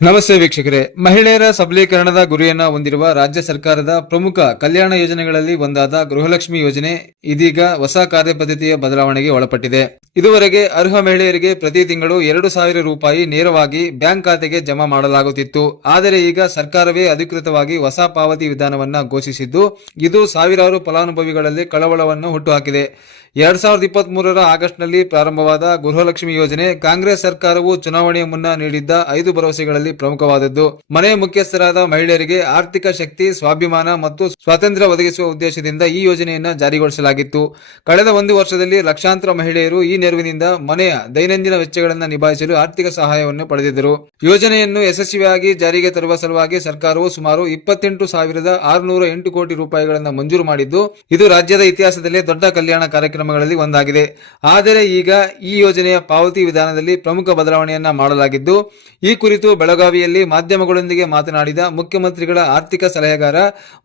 ನಮಸ್ತೆ ವೀಕ್ಷಕರೇ, ಮಹಿಳೆಯರ ಸಬಲೀಕರಣದ ಗುರಿಯನ್ನ ಹೊಂದಿರುವ ರಾಜ್ಯ ಸರ್ಕಾರದ ಪ್ರಮುಖ ಕಲ್ಯಾಣ ಯೋಜನೆಗಳಲ್ಲಿ ಒಂದಾದ ಗೃಹಲಕ್ಷ್ಮಿ ಯೋಜನೆ ಇದೀಗ ಹೊಸ ಕಾರ್ಯಪದ್ಧತಿಯ ಬದಲಾವಣೆಗೆ ಒಳಪಟ್ಟಿದೆ. ಇದುವರೆಗೆ ಅರ್ಹ ಮಹಿಳೆಯರಿಗೆ ಪ್ರತಿ ತಿಂಗಳು 2,000 ರೂಪಾಯಿ ನೇರವಾಗಿ ಬ್ಯಾಂಕ್ ಖಾತೆಗೆ ಜಮಾ ಮಾಡಲಾಗುತ್ತಿತ್ತು. ಆದರೆ ಈಗ ಸರ್ಕಾರವೇ ಅಧಿಕೃತವಾಗಿ ಹೊಸ ಪಾವತಿ ವಿಧಾನವನ್ನ ಘೋಷಿಸಿದ್ದು, ಇದು ಸಾವಿರಾರು ಫಲಾನುಭವಿಗಳಲ್ಲಿ ಕಳವಳವನ್ನು ಹುಟ್ಟುಹಾಕಿದೆ. 2023ರ ಆಗಸ್ಟ್ನಲ್ಲಿ ಪ್ರಾರಂಭವಾದ ಗೃಹಲಕ್ಷ್ಮಿ ಯೋಜನೆ ಕಾಂಗ್ರೆಸ್ ಸರ್ಕಾರವು ಚುನಾವಣೆಯ ಮುನ್ನ ನೀಡಿದ್ದ 5 ಭರವಸೆಗಳಲ್ಲಿ ಪ್ರಮುಖವಾದದ್ದು. ಮನೆ ಮುಖ್ಯಸ್ಥರಾದ ಮಹಿಳೆಯರಿಗೆ ಆರ್ಥಿಕ ಶಕ್ತಿ, ಸ್ವಾಭಿಮಾನ ಮತ್ತು ಸ್ವಾತಂತ್ರ್ಯ ಒದಗಿಸುವ ಉದ್ದೇಶದಿಂದ ಈ ಯೋಜನೆಯನ್ನ ಜಾರಿಗೊಳಿಸಲಾಗಿತ್ತು. ಕಳೆದ 1 ವರ್ಷದಲ್ಲಿ ಲಕ್ಷಾಂತರ ಮಹಿಳೆಯರು ಈ ನೆರವಿನಿಂದ ಮನೆಯ ದೈನಂದಿನ ವೆಚ್ಚಗಳನ್ನು ನಿಭಾಯಿಸಲು ಆರ್ಥಿಕ ಸಹಾಯವನ್ನು ಪಡೆದಿದ್ದರು. ಯೋಜನೆಯನ್ನು ಯಶಸ್ವಿಯಾಗಿ ಜಾರಿಗೆ ತರುವ ಸಲುವಾಗಿ ಸರ್ಕಾರವು ಸುಮಾರು 28,608 ಕೋಟಿ ರೂಪಾಯಿಗಳನ್ನು ಮಂಜೂರು ಮಾಡಿದ್ದು, ಇದು ರಾಜ್ಯದ ಇತಿಹಾಸದಲ್ಲೇ ದೊಡ್ಡ ಕಲ್ಯಾಣ ಕಾರ್ಯಕ್ರಮಗಳಲ್ಲಿ ಒಂದಾಗಿದೆ. ಆದರೆ ಈಗ ಈ ಯೋಜನೆಯ ಪಾವತಿ ವಿಧಾನದಲ್ಲಿ ಪ್ರಮುಖ ಬದಲಾವಣೆಯನ್ನ ಮಾಡಲಾಗಿದ್ದು, ಈ ಕುರಿತು ಬೆಳಗಾವಿಯಲ್ಲಿ ಮಾಧ್ಯಮಗಳೊಂದಿಗೆ ಮಾತನಾಡಿದ ಮುಖ್ಯಮಂತ್ರಿಗಳ ಆರ್ಥಿಕ ಸಲಹೆಗಾರ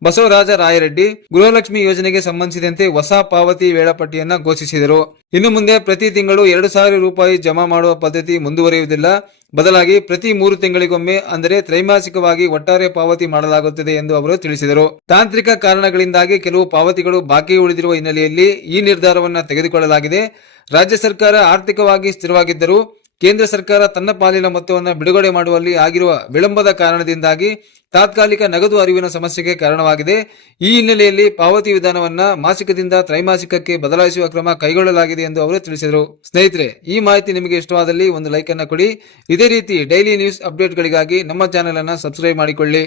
ಬಸವರಾಜ ರಾಯರೆಡ್ಡಿ, ಗೃಹಲಕ್ಷ್ಮಿ ಯೋಜನೆಗೆ ಸಂಬಂಧಿಸಿದಂತೆ ಹೊಸ ಪಾವತಿ ವೇಳಾಪಟ್ಟಿಯನ್ನ ಘೋಷಿಸಿದರು. ಇನ್ನು ಮುಂದೆ ಪ್ರತಿ ತಿಂಗಳು 2,000 ರೂಪಾಯಿ ಜಮಾ ಮಾಡುವ ಪದ್ಧತಿ ಮುಂದುವರಿಯುವುದಿಲ್ಲ. ಬದಲಾಗಿ ಪ್ರತಿ 3 ತಿಂಗಳಿಗೊಮ್ಮೆ, ಅಂದರೆ ತ್ರೈಮಾಸಿಕವಾಗಿ ಒಟ್ಟಾರೆ ಪಾವತಿ ಮಾಡಲಾಗುತ್ತದೆ ಎಂದು ಅವರು ತಿಳಿಸಿದರು. ತಾಂತ್ರಿಕ ಕಾರಣಗಳಿಂದಾಗಿ ಕೆಲವು ಪಾವತಿಗಳು ಬಾಕಿ ಉಳಿದಿರುವ ಹಿನ್ನೆಲೆಯಲ್ಲಿ ಈ ನಿರ್ಧಾರವನ್ನು ತೆಗೆದುಕೊಳ್ಳಲಾಗಿದೆ. ರಾಜ್ಯ ಸರ್ಕಾರ ಆರ್ಥಿಕವಾಗಿ ಸ್ಥಿರವಾಗಿದ್ದರೂ ಕೇಂದ್ರ ಸರ್ಕಾರ ತನ್ನ ಪಾಲಿನ ಮೊತ್ತವನ್ನು ಬಿಡುಗಡೆ ಮಾಡುವಲ್ಲಿ ಆಗಿರುವ ವಿಳಂಬದ ಕಾರಣದಿಂದಾಗಿ ತಾತ್ಕಾಲಿಕ ನಗದು ಅರಿವಿನ ಸಮಸ್ಯೆಗೆ ಕಾರಣವಾಗಿದೆ. ಈ ಹಿನ್ನೆಲೆಯಲ್ಲಿ ಪಾವತಿ ವಿಧಾನವನ್ನ ಮಾಸಿಕದಿಂದ ತ್ರೈಮಾಸಿಕಕ್ಕೆ ಬದಲಾಯಿಸುವ ಕ್ರಮ ಕೈಗೊಳ್ಳಲಾಗಿದೆ ಎಂದು ಅವರು ತಿಳಿಸಿದರು. ಸ್ನೇಹಿತರೆ, ಈ ಮಾಹಿತಿ ನಿಮಗೆ ಇಷ್ಟವಾದಲ್ಲಿ ಒಂದು ಲೈಕ್ ಅನ್ನು ಕೊಡಿ. ಇದೇ ರೀತಿ ಡೈಲಿ ನ್ಯೂಸ್ ಅಪ್ಡೇಟ್ಗಳಿಗಾಗಿ ನಮ್ಮ ಚಾನೆಲ್ ಅನ್ನು ಸಬ್ಸ್ಕ್ರೈಬ್ ಮಾಡಿಕೊಳ್ಳಿ.